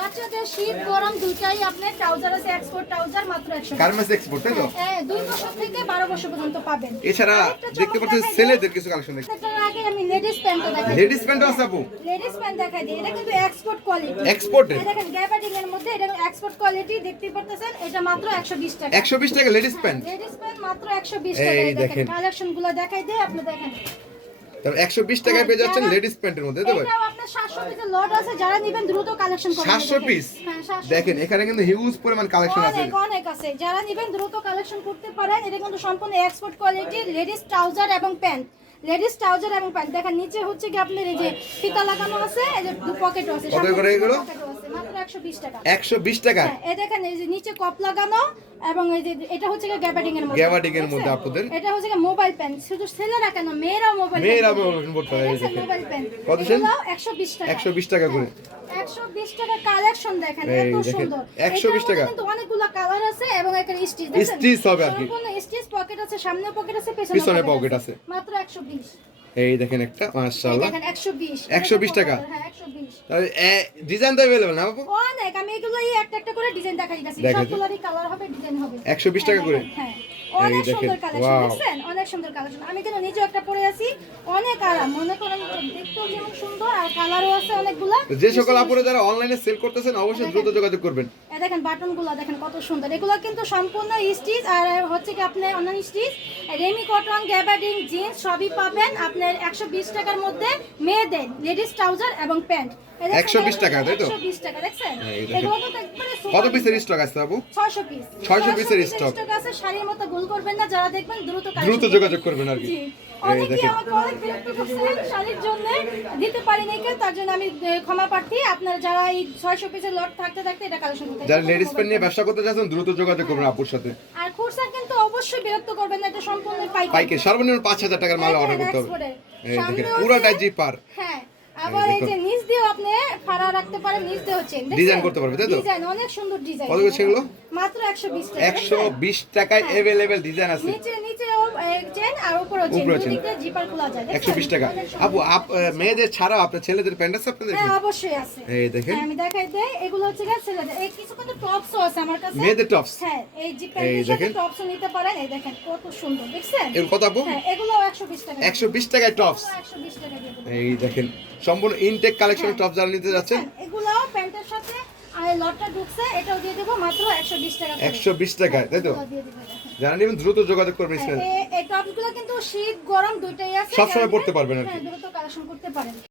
বাচ্চাদের শীত গরম দুটাই আপনার ট্রাউজার আছে, এক্সপোর্ট ট্রাউজার মাত্র 100 টাকা। গার্মেন্টস এক্সপোর্ট তাই তো? হ্যাঁ 2 বছর থেকে 12 বছর পর্যন্ত পাবেন। এছাড়া দেখতে পাচ্ছেন ছেলেদের কিছু কালেকশন দেখতে। তার আগে আমি লেডিস প্যান্ট দেখাই। লেডিস প্যান্ট আছে আপু? লেডিস প্যান্ট দেখাই দিই। এটা কিন্তু এক্সপোর্ট কোয়ালিটি। এক্সপোর্টেড? দেখেন গ্যাবার্ডিং এর মধ্যে এটা এক্সপোর্ট কোয়ালিটি দেখতে পাচ্ছেন। এটা মাত্র 120 টাকা। 120 টাকা লেডিস প্যান্ট? লেডিস প্যান্ট মাত্র 120 টাকা। এই দেখেন কালেকশনগুলো দেখাই দেই, আপনি দেখেন। তাহলে 120 টাকায় পেয়ে যাচ্ছেন লেডিস প্যান্টের মধ্যে তাই তো? এটাও আপনার 700 পিসের লট আছে, যারা নেবেন দ্রুত কালেকশন করুন। 700 পিস? হ্যাঁ 700। দেখেন এখানে কিন্তু হিউজ পরিমাণ কালেকশন আছে। অনেক আছে, যারা নেবেন দ্রুত কালেকশন করতে পারেন। এটা কিন্তু সম্পূর্ণ এক্সপোর্ট কোয়ালিটি লেডিস ট্রাউজার এবং প্যান্ট। লেডিস ট্রাউজার এবং প্যান্ট দেখেন নিচে হচ্ছে কি আপনার এই যে ফিতা লাগানো আছে, এই যে দু পকেটও আছে। কত করে এগুলো? মাত্র 120 টাকা। 120 টাকা? হ্যাঁ এই দেখেন এই যে নিচে কপ লাগানো এবং এই যে এটা হচ্ছে কি গ্যাবার্ডিং এর মধ্যে। গ্যাবার্ডিং এর মধ্যে আপনাদের এটা হচ্ছে কি মোবাইল প্যান্ট। শুধু ছেলেরা কেন, মেয়েরাও মোবাইল পড়তে হয়। এই দেখেন মোবাইল প্যান্ট। কত সেন? 120 টাকা। 120 টাকা করে। 120 টাকা কালেকশন দেখেন এই এত দেখেন, সুন্দর। 120 টাকা। কিন্তু অনেকগুলো কালার আছে এবং একটা স্টিচ দেখেন। স্টিচ হবে আর কি। সম্পূর্ণ স্টিচ, পকেট আছে, সামনে পকেট আছে, পিছনে পকেট আছে। মাত্র 120। এই দেখেন একটা মাশাআল্লাহ। দেখেন 120। 120 টাকা? হ্যাঁ 120। তাহলে ডিজাইন তো अवेलेबल না আপু? অনেক, আমি এগুলোই একটা একটা করে ডিজাইন দেখাই দিচ্ছি। দেখাই দিন। সবগুলোরই কালার হবে, ডিজাইন হবে। 120 টাকা করে? হ্যাঁ অনেক দেখেন, সুন্দর কালেকশন wow। দেখছেন, অনেক সুন্দর কালেকশন। আমি কিন্তু নিজেও একটা পরে আছি, অনেক আরাম। মনে করেন দেখতেও যেমন সুন্দর আর কালারও আছে অনেকগুলা। যে সকল আপুরা যারা অনলাইনে সেল করতেছেন অবশ্যই দ্রুত যোগাযোগ করবেন। দেখেন বাটনগুলো দেখেন কত সুন্দর। এগুলো কিন্তু সম্পূর্ণ স্টিচ আর হচ্ছে কি আপনি অন্যান্য stitch, Remi cotton, gabardine, jeans সবই পাবেন আপনার 120 টাকার মধ্যে। মেয়েদের লেডিস ট্রাউজার এবং প্যান্ট 120 টাকা তাই তো? 120 টাকা দেখছেন। এই দেখেন। এগুলো তো একবারে কত পিসের স্টক আছে আপু? 600 পিস। 600 পিসের স্টক আছে। শাড়ির মতো ভুল করবেন না, যারা দেখবেন দ্রুত দ্রুত যোগাযোগ করবেন আর কি। জি। এই অনেকেই দেখেন আমাকে অনেক বিরক্ত করছেন শাড়ির জন্য, দিতে পারিনি কেউ, তার জন্য আমি ক্ষমা প্রার্থী। আপনারা যারা এই 600 পিসের লট থাকতে থাকতে এটা কালেকশন করতে যারা লেডিস প্যান্ট নিয়ে ব্যবসা করতে চাচ্ছেন দ্রুত যোগাযোগ করবেন আপুর সাথে। আর খুচরা কিন্তু অবশ্যই বিরক্ত করবেন না, এটা সম্পূর্ণ পাইকারি সর্বনিম্ন 5000 টাকার মাল অর্ডার করতে হবে। এই দেখেন পুরোটা জিপার। হ্যাঁ আবার এই যে নিচ দিয়ে আপনি ফাড়া রাখতে পারেন, নিচ দিয়ে হচ্ছে ডিজাইন করতে পারবে তাই তো? ডিজাইন অনেক সুন্দর ডিজাইন। কত করে সেগুলো? মাত্র 120 টাকা। 120 টাকায় अवेलेबल ডিজাইন আছে। নিচেও চেন আর উপরেও চেন, উপরেও চেন। দুদিকে জিপার খোলা যায়। 120 টাকা। আপু মেয়েদের ছাড়া আপনার ছেলেদের প্যান্ট আছে আপনাদের? হ্যাঁ অবশ্যই আছে। এই দেখেন হ্যাঁ, আমি দেখাই দেই। এগুলো হচ্ছে ছেলেদের। এই কিছু কিন্তু টপসও আছে আমার কাছে। মেয়েদের টপস? হ্যাঁ এই জিপারের সাথে টপসও নিতে পারেন। এই দেখেন কত সুন্দর দেখছেন। এর কত আপু? হ্যাঁ এগুলো 120 টাকা। 120 টাকায় টপস? 120 টাকা দিয়ে দেব। এই দেখেন সম্পূর্ণ ইনটেক কালেকশন টপ যারা নিতে যাচ্ছেন এগুলাও প্যান্টের সাথে আর লটটা ঢুকছে, এটাও দিয়ে দেব মাত্র 120 টাকা করে। 120 টাকায় তাই তো? এগুলো দিয়ে দেব দেখেন। যারা নেবেন দ্রুত যোগাযোগ করবেন স্ক্রিনে। এই টপসগুলো কিন্তু শীত গরম দুইটাই আছে, সবসময় পড়তে পারবেন আর কি। হ্যাঁ দ্রুত কালেকশন করতে পারেন।